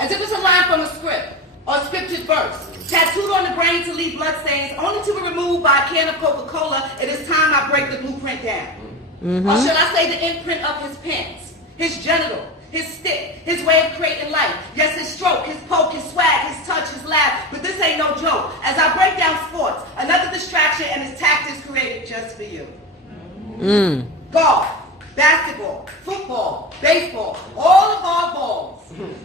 as if it's a line from a script or a scripted verse, tattooed on the brain to leave bloodstains, only to be removed by a can of Coca-Cola. It is time I break the blueprint down. Or should I say the imprint of his pants, his genital, his stick, his way of creating life. Yes, his stroke, his poke, his swag, his touch, his laugh. But this ain't no joke. As I break down sports, another distraction and his tactics created just for you. Golf, basketball, football, baseball, all of our balls.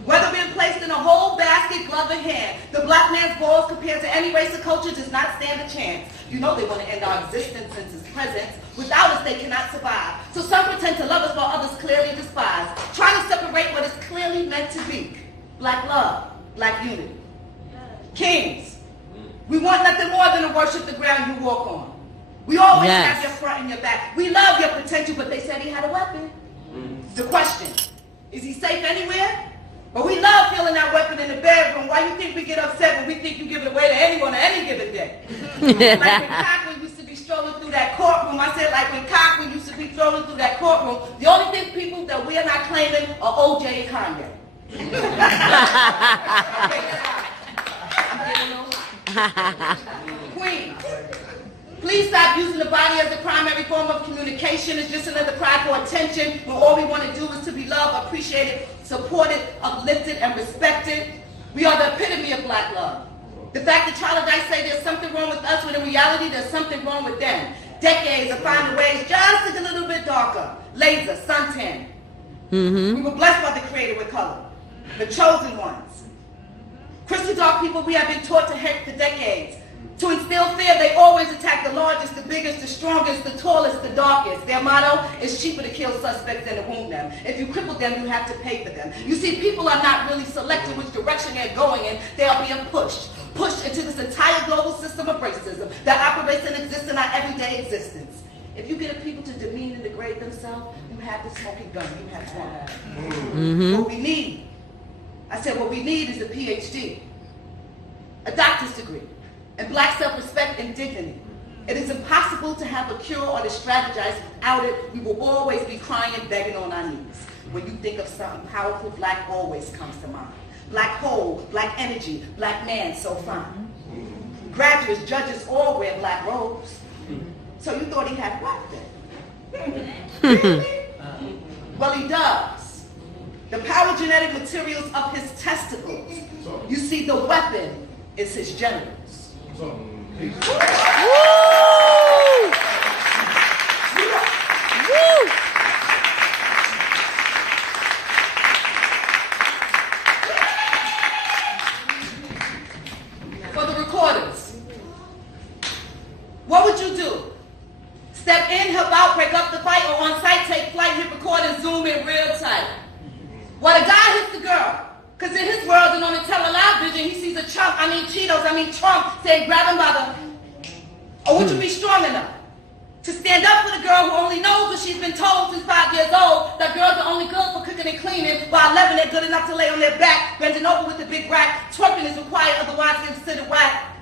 Whether being placed in a whole basket, glove in hand, the black man's balls compared to any race or culture does not stand a chance. You know they want to end our existence since his presence. Without us, they cannot survive. So some pretend to love us while others clearly despise, trying to separate what is clearly meant to be. Black love, black unity. Kings, we want nothing more than to worship the ground you walk on. We always have your front and your back. We love your potential, but they said he had a weapon. The question, is he safe anywhere? But we love feeling that weapon in the bedroom. Why you think we get upset when we think you give it away to anyone on any given day? Like when Cochran used to be strolling through that courtroom. I said like when Cochran used to be strolling through that courtroom, the only thing people that we are not claiming are OJ and Kanye. Queens, please stop using the body as the primary form of communication. It's just another cry for attention when all we want to do is to be loved, appreciated, supported, uplifted, and respected. We are the epitome of black love. The fact that Charlotte say there's something wrong with us, when in reality there's something wrong with them. Decades of finding ways just to get a little bit darker. Laser, suntan. We were blessed by the Creator with color. The chosen ones. Crystal dark people we have been taught to hate for decades. To instill fear, they always attack the largest, the biggest, the strongest, the tallest, the darkest. Their motto is cheaper to kill suspects than to wound them. If you cripple them, you have to pay for them. You see, people are not really selecting which direction they're going in. They are being pushed into this entire global system of racism that operates and exists in our everyday existence. If you get people to demean and degrade themselves, you have the smoking gun. You have one. What we need, I said, what we need is a PhD, a doctor's degree, and black self-respect and dignity. It is impossible to have a cure or to strategize without it. We will always be crying and begging on our knees. When you think of something powerful, black always comes to mind. Black hole, black energy, black man so fine. Graduates, judges all wear black robes. So you thought he had what then? Really? Well, he does. The power genetic materials of his testicles. You see, the weapon is his genitals. Woo! Woo! For the recorders, what would you do? Step in, help out, break up the fight, or on site, take flight, hit record, and zoom in real tight. Well, the guy hits the girl. Because in his world and on the television, he sees a Trump saying grab him by the... Or would you be strong enough to stand up for the girl who only knows what she's been told since 5 years old, that girls are only good for cooking and cleaning, while 11 they're good enough to lay on their back, bending over with a big rack, twerking is required, otherwise they're considered whack?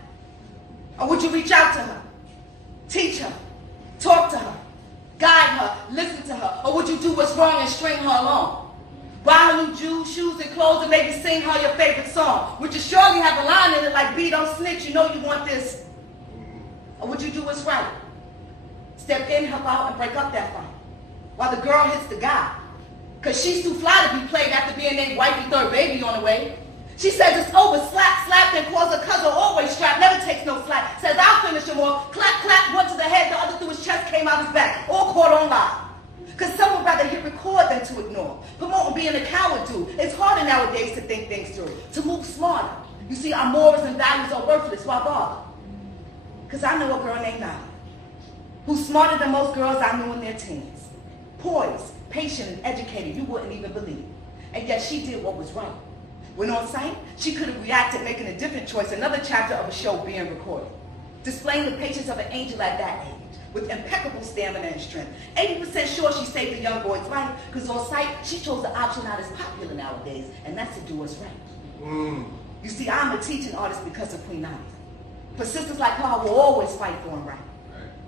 Or would you reach out to her, teach her, talk to her, guide her, listen to her? Or would you do what's wrong and string her along? Buy her new shoes and clothes and maybe sing her your favorite song? Would you surely have a line in it like, B, don't snitch, you know you want this? Or would you do what's right? Step in, help out, and break up that fight while the girl hits the guy. Because she's too fly to be played after being named wifey third baby on the way. She says it's over, slap, slap, then calls her cousin always strapped, never takes no slack. Says I'll finish him off, clap, clap, one to the head, the other through his chest, came out his back. All caught on live. Because some would rather hit record than to ignore. Promoting being a coward too. It's harder nowadays to think things through, to move smarter. You see, our morals and values are worthless. Why bother? Because I know a girl named Naya, who's smarter than most girls I knew in their teens. Poised, patient, and educated, you wouldn't even believe. And yet she did what was right. When on site, she could have reacted, making a different choice, another chapter of a show being recorded. Displaying the patience of an angel at that age, with impeccable stamina and strength. 80% sure she saved the young boy's life, because on site, she chose the option not as popular nowadays, and that's to do what's right. You see, I'm a teaching artist because of Queen Naya. For sisters like her, I will always fight for them right.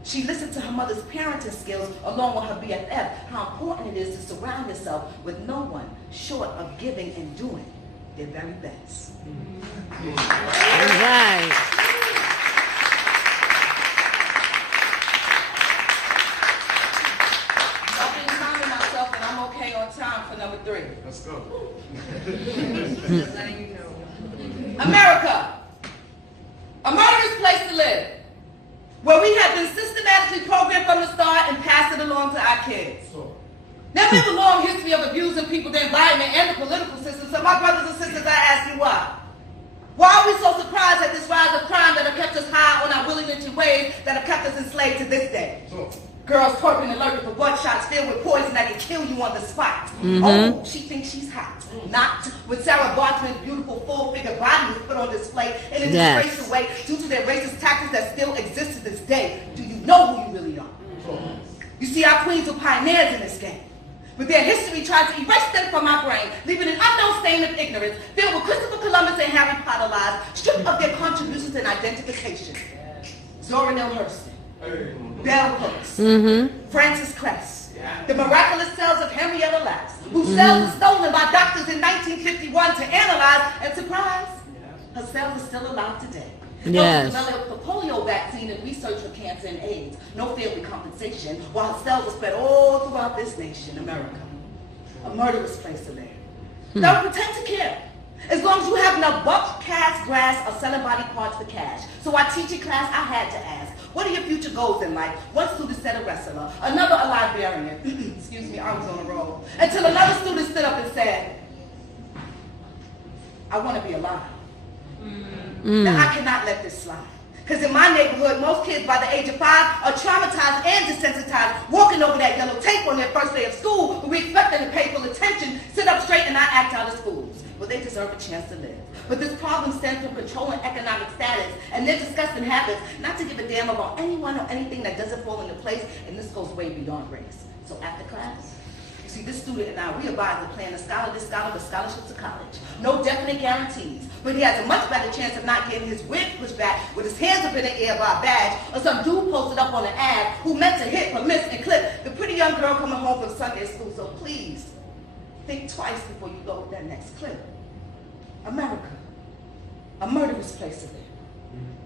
She listened to her mother's parenting skills along with her BFF, how important it is to surround yourself with no one short of giving and doing. their very best. All right. I've been timing myself, and I'm okay on time for number 3. Let's go. Just letting you know. America, a murderous place to live, where we have been systematically programmed from the start and passed it along to our kids. Now, we have a long history of abusing people, the environment, and the political system. So, my brothers and sisters, I ask you why. Why are we so surprised at this rise of crime that have kept us high on our willy lynching ways that have kept us enslaved to this day? Girls twerking and lurking for butt shots filled with poison that can kill you on the spot. Oh, she thinks she's hot. Not when Sarah Bartman's beautiful full-figure body was put on display in a disgraceful way due to their racist tactics that still exist to this day. Do you know who you really are? You see, our queens were pioneers in this game. But their history tried to erase them from my brain, leaving an unknown stain of ignorance filled with Christopher Columbus and Harry Potter lies, stripped of their contributions and identification. Zora Neale Hurston, Bell Hooks, Francis Cress, the miraculous cells of Henrietta Lacks, whose cells were stolen by doctors in 1951 to analyze, and surprise, her cells are still alive today. Yes. No polio vaccine and research for cancer and AIDS. No family compensation, while her cells are spread all throughout this nation, America. A murderous place to live. Don't pretend to care. As long as you have enough buck, cast, grass, or selling body parts for cash. So our teaching class, I had to ask, what are your future goals in life? One student said a wrestler, another a librarian. Excuse me, I was on a roll. Until another student stood up and said, I want to be alive. Now, I cannot let this slide. Because in my neighborhood, most kids by the age of 5 are traumatized and desensitized, walking over that yellow tape on their first day of school, but we expect them to pay full attention, sit up straight, and not act out of schools. Well, they deserve a chance to live. But this problem stems from controlling economic status and their disgusting habits, not to give a damn about anyone or anything that doesn't fall into place, and this goes way beyond race. So after class, you see, this student and I, we advise the plan to scholar this scholar with scholarships to college. No definite guarantees, but he has a much better chance of not getting his wig pushed back with his hands up in the air by a badge or some dude posted up on an ad who meant to hit or miss and clip the pretty young girl coming home from Sunday school. So please, think twice before you load that next clip. America, a murderous place to live,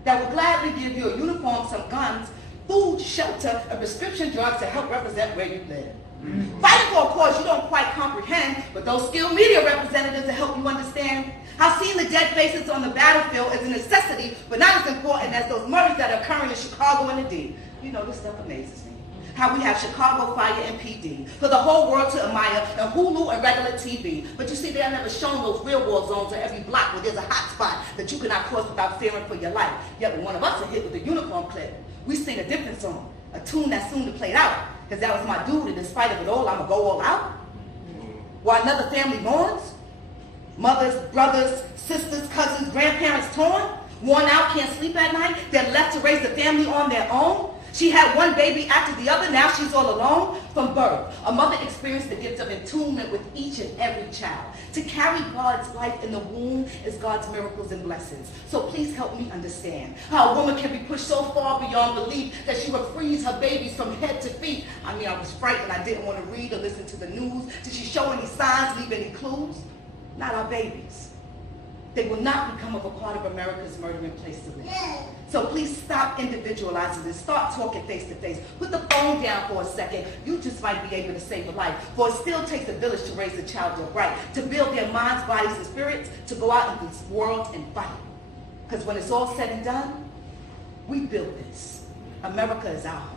that will gladly give you a uniform, some guns, food, shelter, and prescription drugs to help represent where you live. Fighting for a cause you don't quite comprehend, but those skilled media representatives to help you understand how seeing the dead faces on the battlefield is a necessity, but not as important as those murders that are occurring in Chicago and the D. You know, this stuff amazes me. How we have Chicago Fire and PD for the whole world to admire and Hulu and regular TV. But you see, they are never shown those real war zones on every block where there's a hot spot that you cannot cross without fearing for your life. Yet when one of us are hit with a uniform clip, we sing a different song, a tune that's soon to play out. Because that was my dude, and in spite of it all, I'm going to go all out. While another family mourns, mothers, brothers, sisters, cousins, grandparents torn, worn out, can't sleep at night, they're left to raise the family on their own. She had one baby after the other, now she's all alone from birth. A mother experienced the gift of attunement with each and every child. To carry God's life in the womb is God's miracles and blessings. So please help me understand how a woman can be pushed so far beyond belief that she would freeze her babies from head to feet. I mean, I was frightened. I didn't want to read or listen to the news. Did she show any signs, leave any clues? Not our babies. They will not become a part of America's murdering place to live. So please stop individualizing this. Start talking face to face. Put the phone down for a second. You just might be able to save a life. For it still takes a village to raise a child upright, to build their minds, bodies, and spirits, to go out into this world and fight. Because when it's all said and done, we built this. America is our home.